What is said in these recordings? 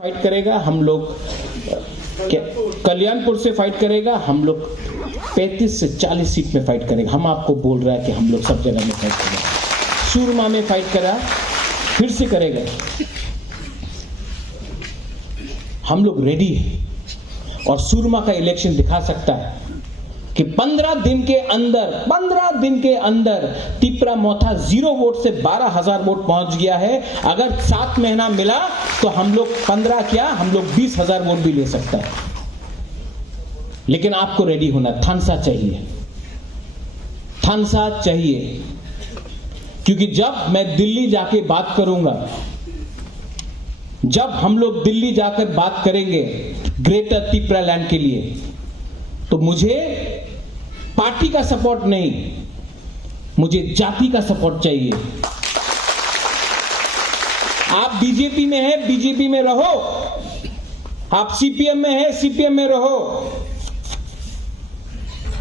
Fight करेगा, हम लोग कल्याणपुर से फाइट करेगा, हम लोग 35 से 40 सीट में फाइट करेंगे। हम आपको बोल रहा है कि हम लोग सब जगह में फाइट करेंगे। सूरमा में फाइट करा, फिर से करेगा। हम लोग रेडी हैं और सूरमा का इलेक्शन दिखा सकता है कि 15 दिन के अंदर तिपरा मोथा 0 वोट से 12,000 वोट पहुंच गया है। अगर 7 महीना मिला तो हम लोग 15 क्या, हम लोग 20,000 वोट भी ले सकता है। लेकिन आपको रेडी होना, थानसा चाहिए, क्योंकि जब मैं दिल्ली जाके बात करूंगा, जब हम लोग दिल्ली जाकर बात करेंगे ग्रेटर तिपरा लैंड के लिए, तो मुझे पार्टी का सपोर्ट नहीं, मुझे जाति का सपोर्ट चाहिए। आप बीजेपी में हैं, बीजेपी में रहो। आप सीपीएम में हैं, सीपीएम में रहो।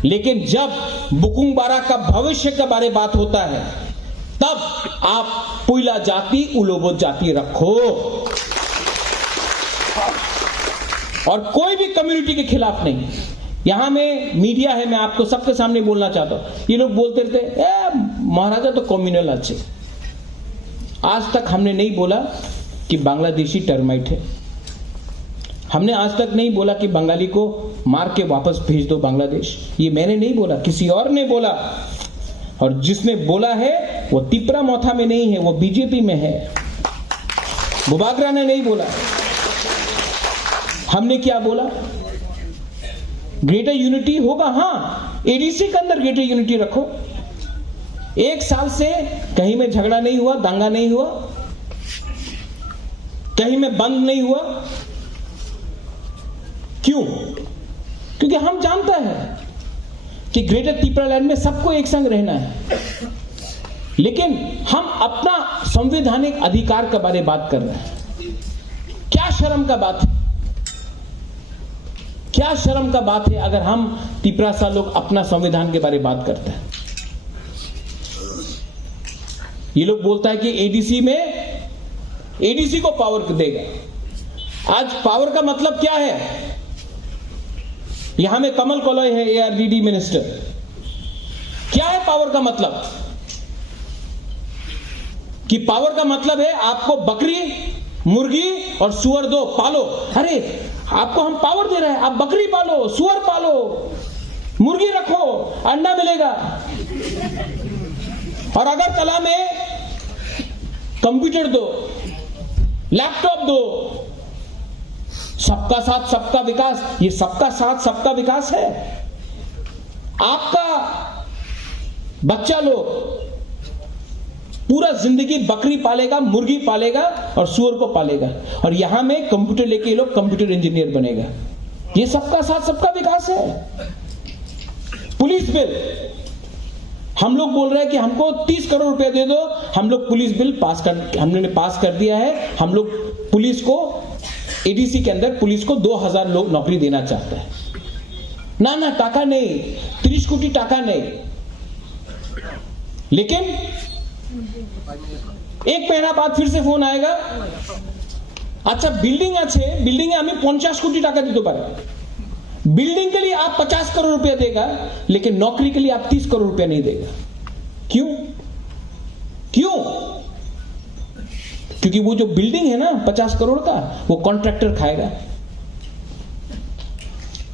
लेकिन जब बुकुंग बारा का भविष्य के बारे में बात होता है, तब आप पुइला जाति, उलोबो जाति रखो और कोई भी कम्युनिटी के खिलाफ नहीं। यहां में मीडिया है, मैं आपको सबके सामने बोलना चाहता हूं। ये लोग बोलते रहते महाराजा तो कम्युनल अच्छे। आज तक हमने नहीं बोला कि बांग्लादेशी टर्माइट है। हमने आज तक नहीं बोला कि बंगाली को मार के वापस भेज दो बांग्लादेश। ये मैंने नहीं बोला, किसी और ने बोला। और जिसने बोला है वो तिपरा मोथा में नहीं है, वो बीजेपी में है। बुबागरा ने नहीं बोला। हमने क्या बोला? ग्रेटर यूनिटी होगा। हाँ, एडीसी के अंदर ग्रेटर यूनिटी रखो। 1 साल से कहीं में झगड़ा नहीं हुआ, दंगा नहीं हुआ, कहीं में बंद नहीं हुआ। क्यों? क्योंकि हम जानता है कि ग्रेटर तिपरा लैंड में सबको एक संग रहना है। लेकिन हम अपना संवैधानिक अधिकार के बारे में बात कर रहे हैं। क्या शर्म का बात है, क्या शर्म का बात है अगर हम तिपरा सा लोग अपना संविधान के बारे में बात करते हैं। ये लोग बोलता है कि एडीसी को पावर देगा। आज पावर का मतलब क्या है? यहां में कमल कोलोय है, एआरडीडी मिनिस्टर। क्या है पावर का मतलब? कि पावर का मतलब है आपको बकरी, मुर्गी और सुअर दो, पालो। अरे आपको हम पावर दे रहे हैं, आप बकरी पालो, सुअर पालो, मुर्गी रखो, अंडा मिलेगा। और अगर तला में कंप्यूटर दो, लैपटॉप दो। सबका साथ सबका विकास, ये सबका साथ सबका विकास है। आपका बच्चा लोग पूरा जिंदगी बकरी पालेगा, मुर्गी पालेगा और सुअर को पालेगा, और यहां में कंप्यूटर लेके ये लोग कंप्यूटर इंजीनियर बनेगा। ये सबका साथ सबका विकास है। पुलिस बिल, हम लोग बोल रहे हैं कि हमको 30 करोड़ रुपए दे दो। हम लोग पुलिस बिल हमने पास कर दिया है। हम लोग पुलिस को, एडीसी के अंदर पुलिस को 2000 लोग नौकरी देना चाहते हैं। ना टाका नहीं, 30 कोटी टाका नहीं। लेकिन 1 महीना बाद फिर से फोन आएगा, अच्छा बिल्डिंग अच्छे, बिल्डिंग हमें 50 कोटी टाका दे दो पारे। बिल्डिंग के लिए आप 50 करोड़ रुपया देगा, लेकिन नौकरी के लिए आप 30 करोड़ रुपया नहीं देगा। क्यों? क्योंकि वो जो बिल्डिंग है ना 50 करोड़ का, वो कॉन्ट्रैक्टर खाएगा।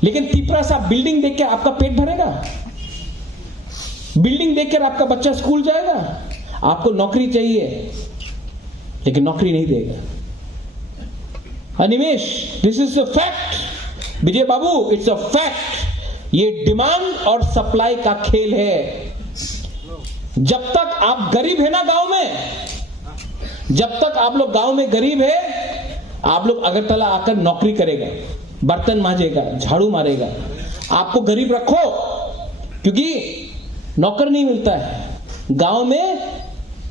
लेकिन तिपरा सा बिल्डिंग देख के आपका पेट भरेगा? बिल्डिंग देखकर आपका बच्चा स्कूल जाएगा? आपको नौकरी चाहिए, लेकिन नौकरी नहीं देगा। Animesh, this is a fact. Vijay Babu, it's a fact. ये डिमांड और सप्लाई का खेल है। जब तक आप गरीब है ना गांव में, जब तक आप लोग गांव में गरीब है, आप लोग अगरतला आकर नौकरी करेगा, बर्तन मांजेगा, झाड़ू मारेगा। आपको गरीब रखो, क्योंकि नौकर नहीं मिलता है गांव में।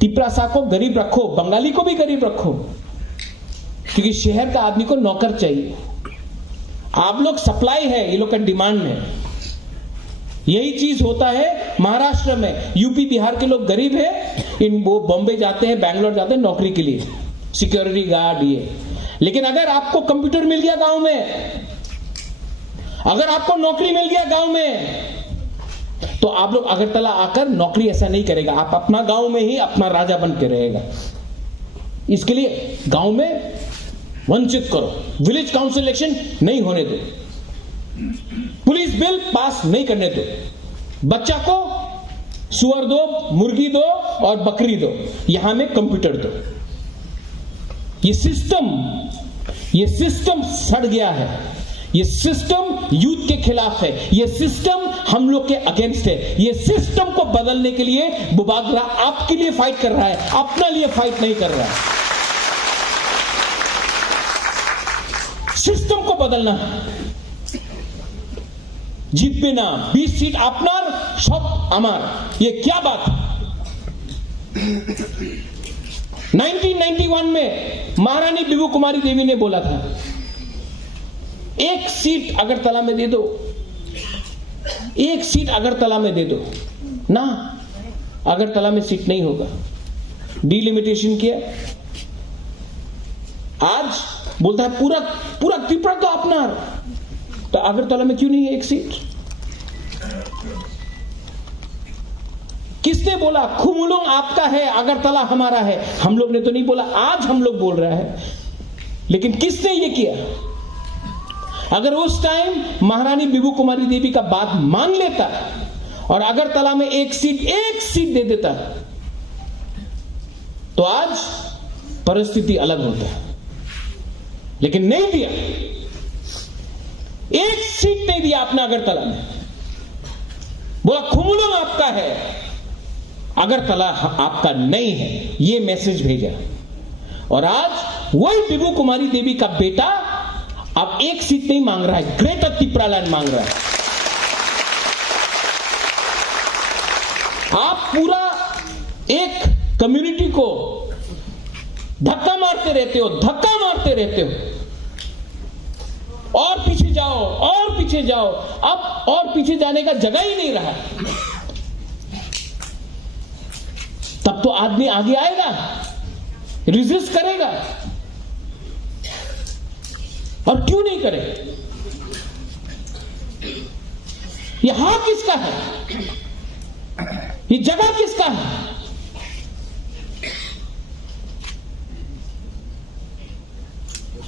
तिपरासा को गरीब रखो, बंगाली को भी गरीब रखो, क्योंकि शहर का आदमी को नौकर चाहिए। आप लोग सप्लाई है, ये लोग का डिमांड है। यही चीज होता है महाराष्ट्र में। यूपी बिहार के लोग गरीब है, वो बॉम्बे जाते हैं, बैंगलोर जाते हैं नौकरी के लिए। सिक्योरिटी गार्ड ये। लेकिन अगर आपको कंप्यूटर मिल गया गांव में, अगर आपको नौकरी मिल गया गांव में, तो आप लोग अगरतला आकर नौकरी ऐसा नहीं करेगा, आप अपना गांव में ही अपना राजा बन के रहेगा। इसके लिए गांव में वंचित करो, विलेज काउंसिल इलेक्शन नहीं होने दो, पुलिस बिल पास नहीं करने दो, बच्चा को सुअर दो, मुर्गी दो और बकरी दो, यहां में कंप्यूटर दो। ये सिस्टम सड़ गया है, ये सिस्टम यूथ के खिलाफ है, ये सिस्टम हम लोग के अगेंस्ट है। ये सिस्टम को बदलने के लिए बुबागरा आपके लिए फाइट कर रहा है, अपना लिए फाइट नहीं कर रहा है। सिस्टम को बदलना, জিতবে না 20 सीट আপনার सब আমার, ये क्या बात है। 1991 में महारानी बिबू कुमारी देवी ने बोला था, एक सीट अगरतला में दे दो, एक सीट अगरतला में दे दो ना, अगरतला में सीट नहीं होगा। डिलिमिटेशन किया, आज बोलता है पूरा पूरा त्रिपुरा तो अपना, तो अगरतला में क्यों नहीं है एक सीट? किसने बोला खुमुलुंग आपका है, अगरतला हमारा है? हम लोग ने तो नहीं बोला, आज हम लोग बोल रहे हैं। लेकिन किसने ये किया? अगर उस टाइम महारानी बिबू कुमारी देवी का बात मान लेता और अगरतला में एक सीट दे देता, तो आज परिस्थिति अलग होता है। लेकिन नहीं दिया, एक सीट नहीं दिया अपना अगरतला में, बोला खुमुलुंग आपका है, अगरतला आपका नहीं है, ये मैसेज भेजा। और आज वही बिबू कुमारी देवी का बेटा अब एक सीट नहीं मांग रहा है, ग्रेटर त्रिपुरालैंड मांग रहा है। आप पूरा एक कम्युनिटी को धक्का मारते रहते हो, और पीछे जाओ, अब और पीछे जाने का जगह ही नहीं रहा। तब तो आदमी आगे आएगा, रेजिस्ट करेगा। और क्यों नहीं करे? ये हाथ किसका है? ये जगह किसका है?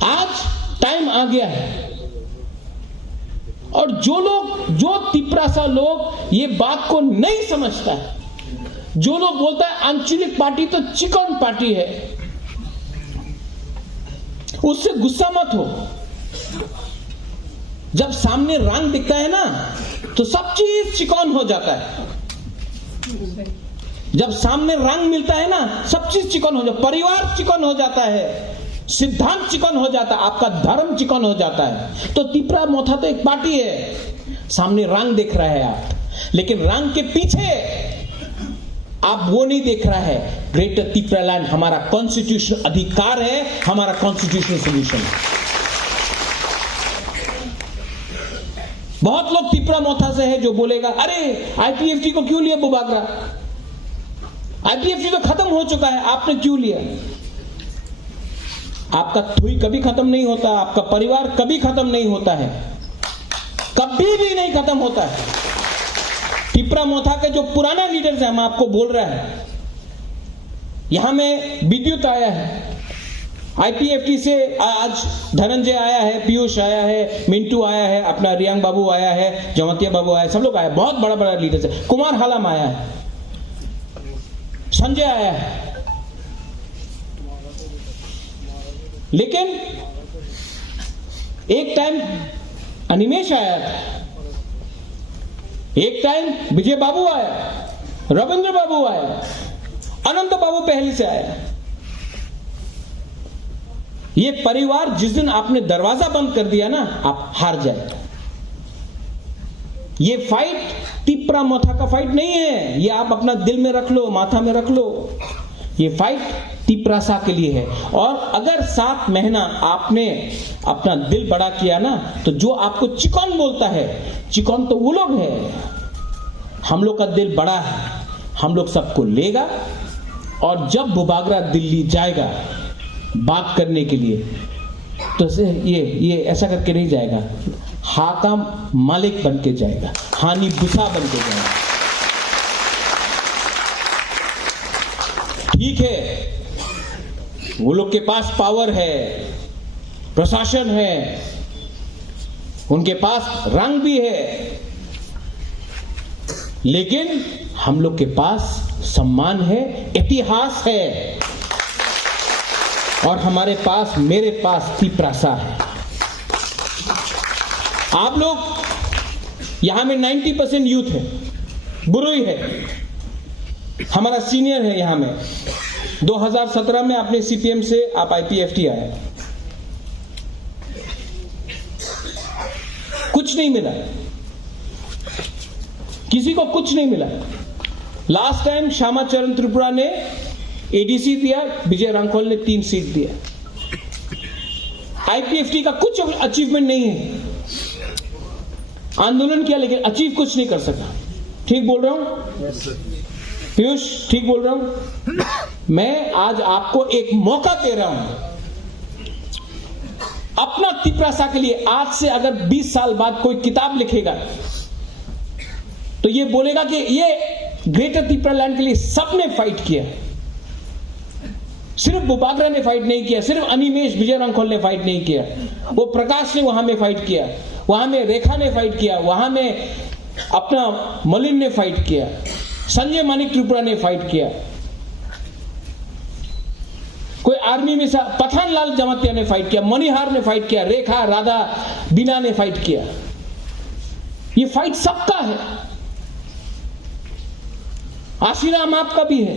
आज टाइम आ गया है, और जो तिपरासा लोग ये बात को नहीं समझता है, जो लोग बोलता है आंचलिक पार्टी तो चिकन पार्टी है, उससे गुस्सा मत हो। जब सामने रंग दिखता है ना, तो सब चीज चिकन हो जाता है। जब सामने रंग मिलता है ना, सब चीज चिकन हो जाता है, परिवार चिकन हो जाता है, सिद्धांत चिकन हो जाता है, आपका धर्म चिकन हो जाता है। तो तिपरा मोथा तो एक पार्टी है, सामने रंग देख रहा है आप, लेकिन रंग के पीछे आप वो नहीं देख रहा है, ग्रेटर त्रिपुरालैंड हमारा कॉन्स्टिट्यूशन अधिकार है, हमारा कॉन्स्टिट्यूशनल सोल्यूशन है। बहुत लोग त्रिपुरा मोथा से है जो बोलेगा अरे आईपीएफटी को क्यों लिया बुबागरा, आईपीएफटी तो खत्म हो चुका है, आपने क्यों लिया? आपका थुई कभी खत्म नहीं होता, आपका परिवार कभी खत्म नहीं होता है, कभी भी नहीं खत्म होता है। त्रिपुरा मोथा के जो पुराना लीडर्स हैं, हम आपको बोल रहे हैं, यहां में विद्युत आया है, आईपीएफटी से आज धनंजय आया है, पीयूष आया है, मिंटू आया है, अपना रियांग बाबू आया है, जमतिया बाबू आया है, सब लोग आए, बहुत बड़ा बड़ा लीडर्स है, कुमार हालम आया है, संजय आया है। लेकिन एक टाइम अनिमेश आया था, एक टाइम विजय बाबू आया, रविंद्र बाबू आया, अनंत बाबू पहले से आया। ये परिवार जिस दिन आपने दरवाजा बंद कर दिया ना, आप हार जाएगा। ये फाइट त्रिपुरा मोथा का फाइट नहीं है, ये आप अपना दिल में रख लो, माथा में रख लो। ये फाइट त्रिपुरासा के लिए है। और अगर 7 महीना आपने अपना दिल बड़ा किया ना, तो जो आपको चिकन बोलता है, चिकन तो वो लोग है, हम लोग का दिल बड़ा है, हम लोग सबको लेगा। और जब बुबागरा दिल्ली जाएगा बात करने के लिए, तो ये ऐसा करके नहीं जाएगा, हा का मालिक बन के जाएगा, हानि बुसा बन के जाएगा। ठीक है, वो लोग के पास पावर है, प्रशासन है, उनके पास रंग भी है, लेकिन हम लोग के पास सम्मान है, इतिहास है, और हमारे पास, मेरे पास तिपरासा है। आप लोग यहां में 90% यूथ है, बुरुई है, हमारा सीनियर है यहां में। 2017 में आपने सीपीएम से आप आईपीएफटी आए, कुछ नहीं मिला, किसी को कुछ नहीं मिला। लास्ट टाइम श्यामाचरण त्रिपुरा ने एडीसी दिया, विजय रांखोल ने 3 सीट दिया। आईपीएफटी का कुछ अचीवमेंट नहीं है, आंदोलन किया लेकिन अचीव कुछ नहीं कर सका। ठीक बोल रहा हूं पीयूष, ठीक बोल रहा हूं? मैं आज आपको एक मौका दे रहा हूं अपना तिपरासा के लिए। आज से अगर 20 साल बाद कोई किताब लिखेगा तो ये बोलेगा कि ये ग्रेटर त्रिपुरा लैंड के लिए सबने फाइट किया, सिर्फ बुबागरा ने फाइट नहीं किया, सिर्फ अनिमेश विजय रांखोल ने फाइट नहीं किया, वो प्रकाश ने वहां में फाइट किया, वहां में रेखा ने फाइट किया, वहां में अपना मलिन ने फाइट किया, संजय मानिक त्रिपुरा ने फाइट किया, कोई आर्मी में पठानलाल जमातिया ने फाइट किया, मणिहार ने फाइट किया, रेखा, राधा, बीना ने फाइट किया। ये फाइट सबका है, आशीराम आपका भी है।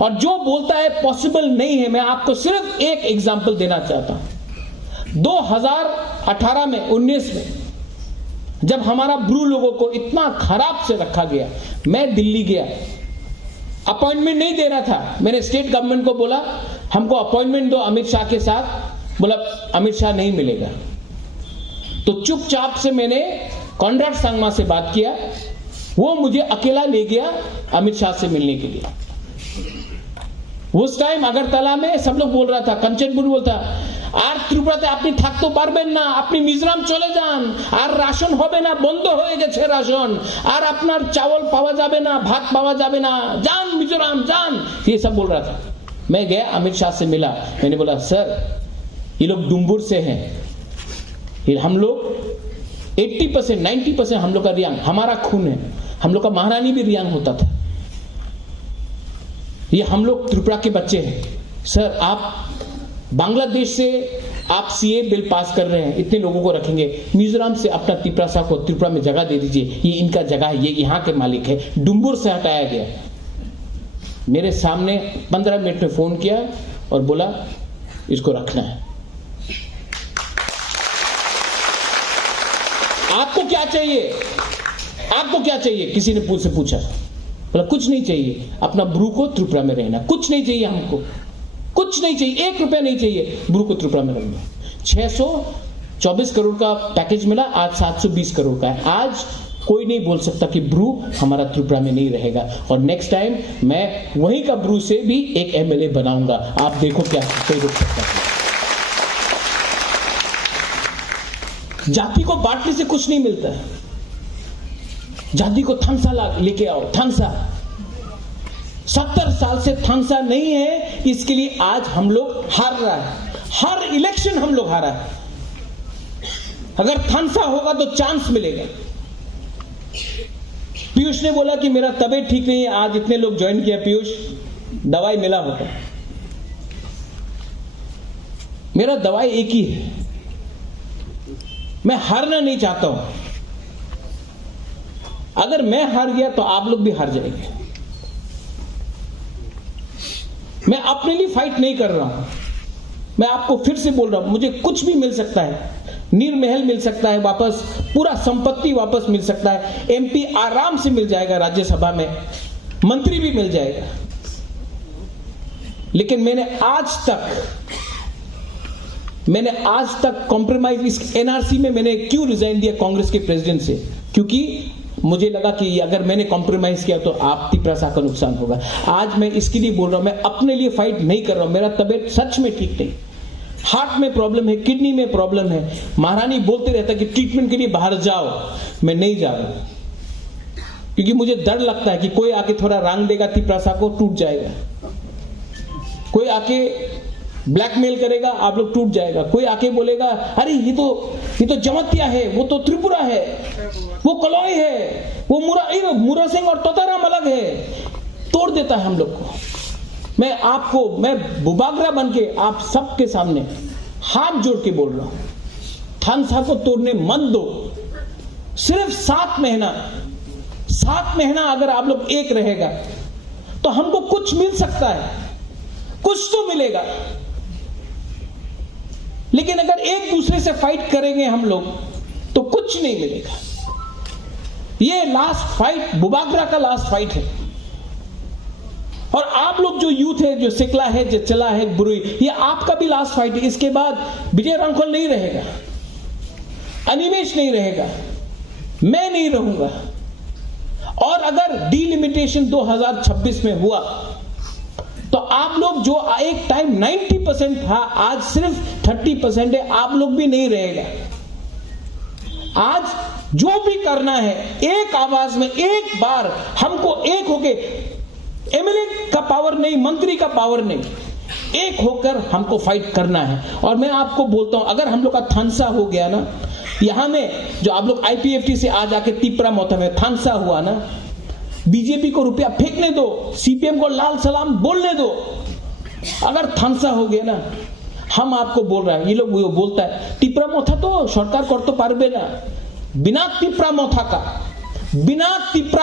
और जो बोलता है पॉसिबल नहीं है, मैं आपको सिर्फ एक एग्जांपल देना चाहता हूं। 2018 में 19 में जब हमारा ब्रू लोगों को इतना खराब से रखा गया, मैं दिल्ली गया, अपॉइंटमेंट नहीं देना था, मैंने स्टेट गवर्नमेंट को बोला हमको अपॉइंटमेंट दो अमित शाह के साथ, बोला अमित शाह नहीं मिलेगा। तो चुपचाप से मैंने कॉन्राड सांगमा से बात किया, वो मुझे अकेला ले गया अमित शाह से मिलने के लिए। उस टाइम अगरतला में सब लोग बोल रहा था, कंचनपुर बोलता আর ত্রিপুরাতে আপনি থাকতে পারবেন না, আপনি মিজোরাম চলে যান, আর রাশন হবে না, বন্ধ হয়ে গেছে রাশন, আর আপনার চাवल পাওয়া যাবে না, ভাত পাওয়া যাবে না, যান মিজোরাम যান, ये सब बोल रहा था। मैं गया, अमित शाह से मिला, मैंने बोला सर ये लोग डुम्बुर से हैं, हम लोग 80% 90% हम लोग का रियांग, हमारा खून है, हम लोग का महारानी भी रियांग होता था, ये हम लोग त्रिपुरा के बच्चे हैं। सर आप बांग्लादेश से आप सीए बिल पास कर रहे हैं, इतने लोगों को रखेंगे, मिजोरम से अपना तिपरासा को त्रिपुरा में जगह दे दीजिए, ये इनका जगह है, ये यहाँ के मालिक है। डुम्बुर से हटाया गया, मेरे सामने 15 मिनट में फोन किया और बोला इसको रखना है। आपको क्या चाहिए, आपको क्या चाहिए, किसी ने पूछा, बोला कुछ नहीं चाहिए, अपना ब्रू को त्रिपुरा में रहना, कुछ नहीं चाहिए हमको, कुछ नहीं चाहिए, 1 रुपया नहीं चाहिए, ब्रू को त्रिपुरा में रखना। 624 करोड़ का पैकेज मिला, आज 720 करोड़ का है। आज कोई नहीं बोल सकता कि ब्रू हमारा त्रिपुरा में नहीं रहेगा, और नेक्स्ट टाइम मैं वहीं का ब्रू से भी एक एमएलए बनाऊंगा, आप देखो क्या कोई रोक सकता है। जाति को बांटने से कुछ नहीं मिलता है, जाति को थांगसा लेके आओ, थांगसा 70 साल से थांगसा नहीं है, इसके लिए आज हम लोग हार रहा है, हर इलेक्शन हम लोग हारा है। अगर थांगसा होगा तो चांस मिलेगा। पीयूष ने बोला कि मेरा तबीयत ठीक नहीं है, आज इतने लोग ज्वाइन किया, पीयूष दवाई मिला होगा, मेरा दवाई एक ही है, मैं हारना नहीं चाहता हूं। अगर मैं हार गया तो आप लोग भी हार जाएंगे। मैं अपने लिए फाइट नहीं कर रहा हूं, मैं आपको फिर से बोल रहा हूं, मुझे कुछ भी मिल सकता है, नीरमहल मिल सकता है वापस, पूरा संपत्ति वापस मिल सकता है, एमपी आराम से मिल जाएगा, राज्यसभा में मंत्री भी मिल जाएगा। लेकिन मैंने आज तक कॉम्प्रोमाइज, इस एनआरसी में मैंने क्यों रिजाइन दिया कांग्रेस के प्रेसिडेंट से, क्योंकि मुझे लगा कि अगर मैंने कॉम्प्रोमाइज किया तो आप तिपरासा का नुकसान होगा। आज मैं इसके लिए बोल रहा हूं, मैं अपने लिए फाइट नहीं कर रहा हूं। मेरा तबीयत सच में ठीक नहीं, हार्ट में प्रॉब्लम है, किडनी में प्रॉब्लम है। महारानी बोलते रहता कि ट्रीटमेंट के लिए बाहर जाओ, मैं नहीं जा रहा हूं क्योंकि मुझे डर लगता है कि कोई आके थोड़ा रंग देगा, तिपरासा को टूट जाएगा। कोई आके ब्लैकमेल करेगा, आप लोग टूट जाएगा। कोई आके बोलेगा अरे ये तो जमतिया है, वो तो त्रिपुरा है, वो कलौई है, वो मुरा सिंह और तोताराम अलग है, तोड़ देता है हम लोग को। मैं बुबागरा बन के आप सबके सामने हाथ जोड़ के बोल रहा हूं, थानसा को तोड़ने मत दो। सिर्फ 7 महीना अगर आप लोग एक रहेगा तो हमको कुछ मिल सकता है, कुछ तो मिलेगा। लेकिन अगर एक दूसरे से फाइट करेंगे हम लोग तो कुछ नहीं मिलेगा। ये लास्ट फाइट, बुबागरा का लास्ट फाइट है। और आप लोग जो यूथ है, जो सिकला है, जो चला है बुरी, ये आपका भी लास्ट फाइट है। इसके बाद विजय रांखल नहीं रहेगा, अनिमेश नहीं रहेगा, मैं नहीं रहूंगा। और अगर डिलिमिटेशन 2026 में हुआ तो आप लोग जो एक टाइम 90% था, आज सिर्फ 30% है, आप लोग भी नहीं रहेगा। आज जो भी करना है एक आवाज में, एक बार हमको एक होके, एमएलए का पावर नहीं, मंत्री का पावर नहीं, एक होकर हमको फाइट करना है। और मैं आपको बोलता हूं, अगर हम लोग का थानसा हो गया ना, यहां में जो आप लोग आईपीएफटी से आज आके तिपरा मोथा में थानसा हुआ ना, बीजेपी को रुपया फेंकने दो, सीपीएम को लाल सलाम बोलने दो। अगर थानसा हो गया ना, हम आपको बोल रहे हैं, ये लोग वो बोलता है तिपरा मोथा तो सरकार कर तो पारबे ना। बिना तिपरा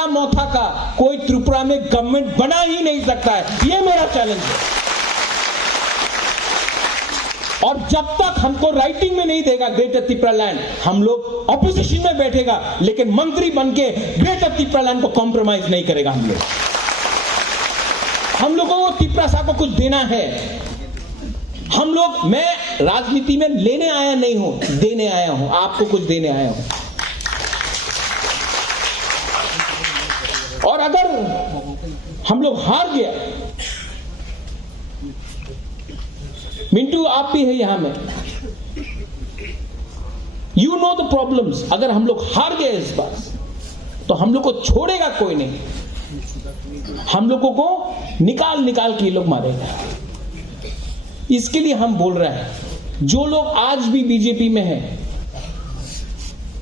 मोथा का कोई त्रिपुरा में गवर्नमेंट बना ही नहीं सकता है। ये मेरा चैलेंज है। और जब तक हमको राइटिंग में नहीं देगा ग्रेटर त्रिपुरा लैंड, हम लोग ऑपोजिशन में बैठेगा, लेकिन मंत्री बन के ग्रेटर त्रिपुरा लैंड को कॉम्प्रोमाइज नहीं करेगा। हम लोगों को तिपरासा को कुछ देना है। मैं राजनीति में लेने आया नहीं हूं, देने आया हूं, आपको कुछ देने आया हूं। और अगर हम लोग हार गया, मिंटू आप भी है यहां में, यू नो द प्रॉब्लम्स। अगर हम लोग हार गए इस बार तो हम लोग को छोड़ेगा कोई नहीं, हम लोगों को निकाल के ये लोग मारेगा। इसके लिए हम बोल रहे हैं, जो लोग आज भी बीजेपी में हैं,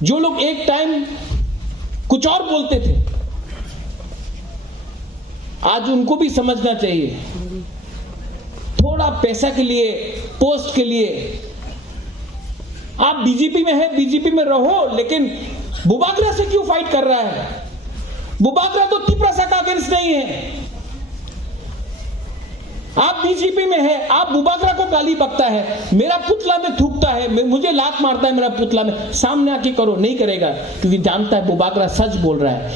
जो लोग एक टाइम कुछ और बोलते थे, आज उनको भी समझना चाहिए। थोड़ा पैसा के लिए, पोस्ट के लिए आप बीजेपी में है, बीजेपी में रहो, लेकिन बुबागरा से क्यों फाइट कर रहा है? बुबागरा तो तिपरासा का अगेंस्ट नहीं है। आप बीजेपी में है, आप बुबागरा को गाली बकता है, मेरा पुतला में थूकता है, मुझे लात मारता है मेरा पुतला में, सामने आके करो, नहीं करेगा क्योंकि जानता है बुबागरा सच बोल रहा है।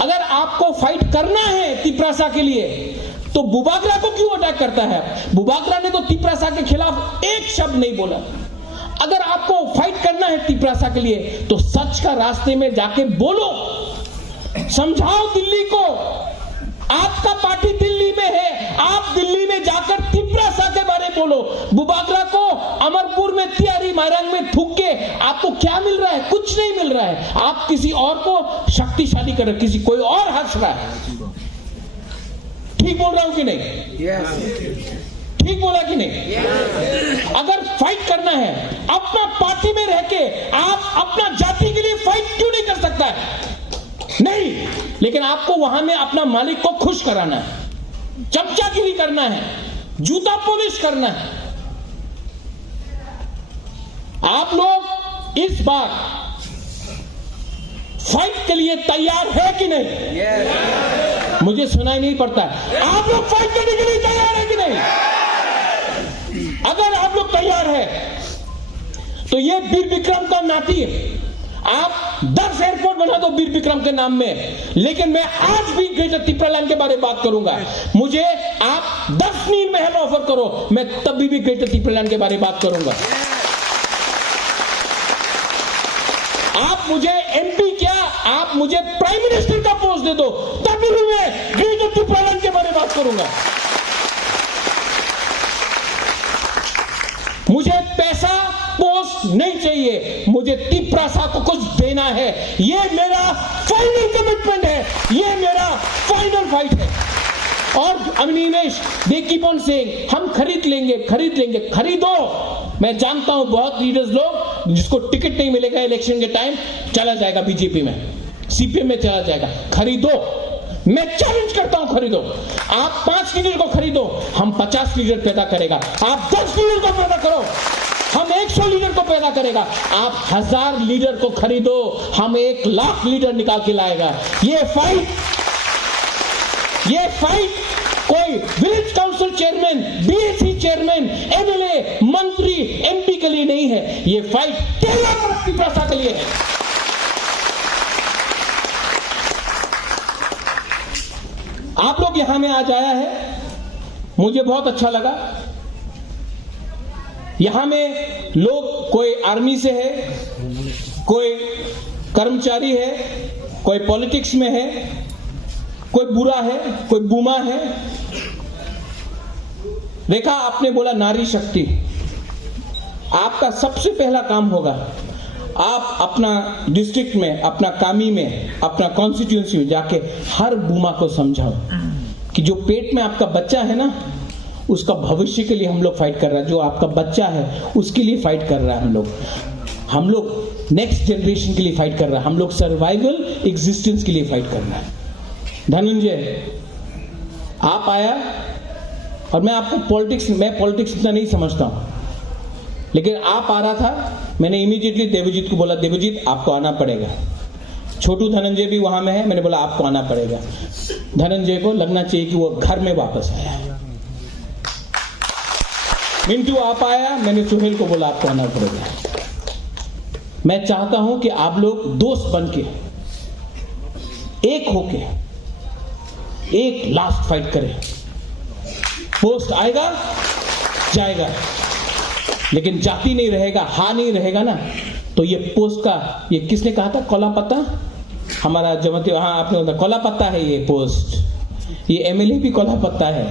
अगर आपको फाइट करना है तिपरासा के लिए तो बुबागरा को क्यों अटैक करता है? बुबागरा ने तो तिपरासा के खिलाफ एक शब्द नहीं बोला। अगर आपको फाइट करना है तिपरासा के लिए तो सच का रास्ते में जाके बोलो, समझाओ दिल्ली को। आपका पार्टी दिल्ली में है, आप दिल्ली में जाकर तिपरासा के बारे में बोलो। बुबागरा को अमरपुर में, तियारी मारंग में थूक के आपको क्या मिल रहा है? कुछ नहीं मिल रहा है। आप किसी और को शक्तिशाली कर रहे, किसी कोई और हंस रहा है। ठीक बोल रहा हूं कि नहीं? ठीक बोला कि नहीं? अगर फाइट करना है अपना पार्टी में रह के, आप अपना जाति के लिए फाइट क्यों नहीं कर सकता है? नहीं, लेकिन आपको वहां में अपना मालिक को खुश कराना है, चमचागिरी करना है, जूता पॉलिश करना है। आप लोग इस बार फाइट के लिए तैयार है कि नहीं? मुझे सुनाई नहीं पड़ता। आप लोग फाइट करने के लिए तैयार है कि नहीं? अगर आप लोग तैयार है तो ये वीर विक्रम का नाती है। आप 10 एयरपोर्ट बना दो वीर विक्रम के नाम में, लेकिन मैं आज भी ग्रेटर त्रिपुरा लैंड के बारे में बात करूंगा। मुझे आप 10 नील महल ऑफर करो, मैं तभी भी ग्रेटर त्रिपुरा लैंड के बारे में बात करूंगा। आप मुझे एमपी क्या आप मुझे प्राइम मिनिस्टर का पोस्ट दे दो, तभी भी मैं गिरिजा टिप्रालन के बारे में बात करूंगा। मुझे पैसा पोस्ट नहीं चाहिए, मुझे टिप्रासा को कुछ देना है। ये मेरा फाइनल कमिटमेंट है, ये मेरा फाइनल फाइट है। और Avinish, they keep on saying हम खरीद लेंगे, खरीद लेंगे। खरीदो। मैं जानता हूं बहुत लीडर्स लोग जिसको टिकट नहीं मिलेगा इलेक्शन के टाइम, चला जाएगा बीजेपी में, सीपीएम में चला जाएगा। खरीदो, मैं चैलेंज करता हूं, खरीदो। आप 5 लीडर को खरीदो, हम 50 लीडर पैदा करेगा। आप 10 लीडर को पैदा करो, हम 100 लीडर को पैदा करेगा। आप 1000 लीडर को खरीदो, हम 1 लाख लीडर निकाल के लाएगा। ये फाइट कोई village council chairman, BAC chairman, MLA, मंत्री, एमपी के लिए नहीं है। ये फाइट केवल टिप्रासा के लिए है। आप लोग यहां में आज आया है, मुझे बहुत अच्छा लगा। यहां में लोग कोई आर्मी से है, कोई कर्मचारी है, कोई पॉलिटिक्स में है, कोई बुरा है, कोई बूमा है। देखा, आपने बोला नारी शक्ति। आपका सबसे पहला काम होगा, आप अपना डिस्ट्रिक्ट में, अपना कामी में, अपना कॉन्स्टिट्यूएंसी में जाके हर बूमा को समझाओ कि जो पेट में आपका बच्चा है ना, उसका भविष्य के लिए हम लोग फाइट कर रहे हैं। जो आपका बच्चा है उसके लिए फाइट कर रहा है हम लोग नेक्स्ट जनरेशन के लिए फाइट कर रहा है, हम लोग सर्वाइवल एग्जिस्टेंस के लिए फाइट कर रहे हैं। धनंजय, आप आया और मैं आपको मैं पॉलिटिक्स इतना नहीं समझता हूं, लेकिन आप आ रहा था, मैंने इमीडिएटली देवजीत को बोला, देवजीत आपको आना पड़ेगा। छोटू धनंजय भी वहां में है, मैंने बोला आपको आना पड़ेगा। धनंजय को लगना चाहिए कि वो घर में वापस आया। मिंटू आप आया, मैंने सुहेल को बोला आपको आना पड़ेगा। मैं चाहता हूं कि आप लोग दोस्त बन के, एक होके, एक लास्ट फाइट करें। पोस्ट आएगा जाएगा, लेकिन जाति नहीं रहेगा, हा नहीं रहेगा ना, तो ये पोस्ट का, ये किसने कहा था, कोला पत्ता, हमारा जमती, हाँ आपने कहा कोला पत्ता है ये पोस्ट, ये एमएलए भी कोला पत्ता है।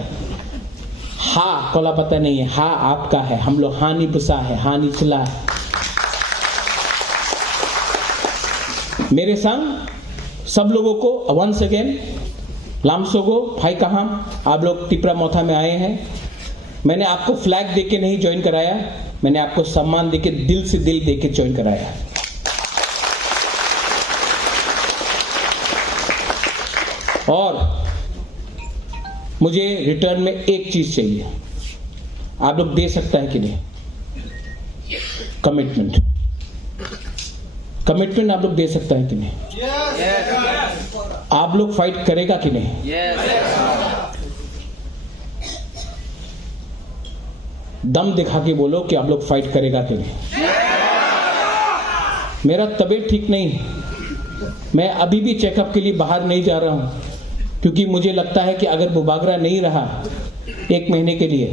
हा कोला पत्ता नहीं है, हा आपका है। हम लोग हा नहीं बुसा है, हा नहीं चला है। मेरे संग सब लोगों को वंस अगेन लामसोगो भाई कहां, आप लोग टिप्रा मोथा में आए हैं। मैंने आपको फ्लैग देके नहीं ज्वाइन कराया, मैंने आपको सम्मान देके, दिल से दिल देके ज्वाइन कराया। और मुझे रिटर्न में एक चीज चाहिए, आप लोग दे सकता है कि नहीं? कमिटमेंट आप लोग दे सकता है कि नहीं? आप लोग फाइट करेगा कि नहीं? दम दिखा के बोलो कि आप लोग फाइट करेगा कि नहीं। मेरा तबीयत ठीक नहीं, मैं अभी भी चेकअप के लिए बाहर नहीं जा रहा हूं, क्योंकि मुझे लगता है कि अगर बुबागरा नहीं रहा 1 महीने के लिए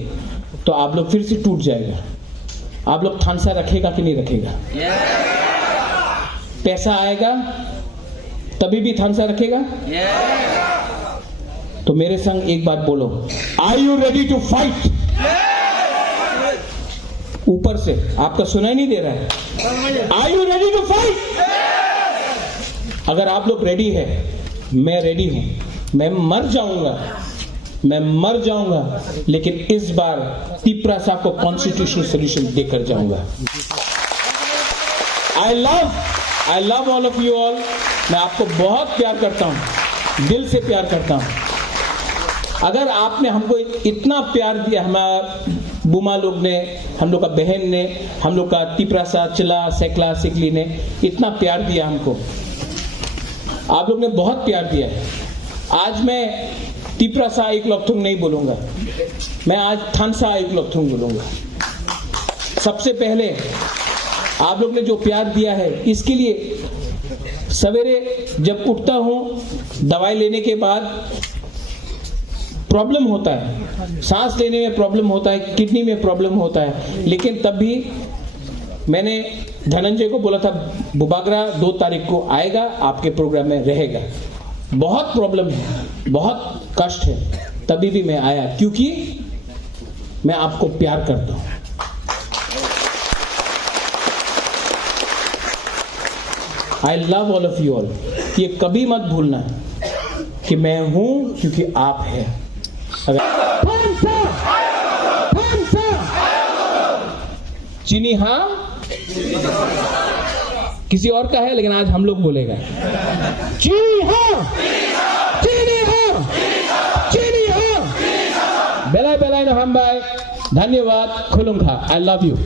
तो आप लोग फिर से टूट जाएगा। आप लोग थानसा रखेगा कि नहीं रखेगा? पैसा आएगा तभी भी थानसा रखेगा? तो मेरे संग एक बात बोलो, are you ready to fight? ऊपर से आपका सुनाई नहीं दे रहा है। Are you ready to fight? अगर आप लोग रेडी है, मैं रेडी हूं। मैं मर जाऊंगा, लेकिन इस बार टिप्रासा को कॉन्स्टिट्यूशनल सोल्यूशन देकर जाऊंगा। I love all of you all. मैं आपको बहुत प्यार करता हूं, दिल से प्यार करता हूं। अगर आपने हमको इतना प्यार दिया, हमारा बुमा लोग ने, हम लोग का बहन ने, हम लोग का टिप्रासा, चिला, सेकला, सिकली ने इतना प्यार दिया हमको, आप लोग ने बहुत प्यार दिया है। आज मैं टिप्रासा एक लोकथुंग नहीं बोलूंगा, मैं आज थानसा एक लोकथुंग बोलूंगा। सबसे पहले आप लोग ने जो प्यार दिया है, इसके लिए सवेरे जब उठता हूं, दवाई लेने के बाद प्रॉब्लम होता है, सांस लेने में प्रॉब्लम होता है, किडनी में प्रॉब्लम होता है, लेकिन तब भी मैंने धनंजय को बोला था बुबागरा 2 तारीख को आएगा, आपके प्रोग्राम में रहेगा। बहुत प्रॉब्लम है, बहुत कष्ट है, तभी भी मैं आया क्योंकि मैं आपको प्यार करता हूं। I love all of you all. ये कभी मत भूलना कि मैं हूं क्योंकि आप हैं। चीनी हाँ, किसी और का है लेकिन आज हम लोग बोलेगा चीनी हाँ, चीनी हाँ, चीनी हाँ। बेलाय बेलाय न हम भाई, धन्यवाद, खुलुम खा। I love you.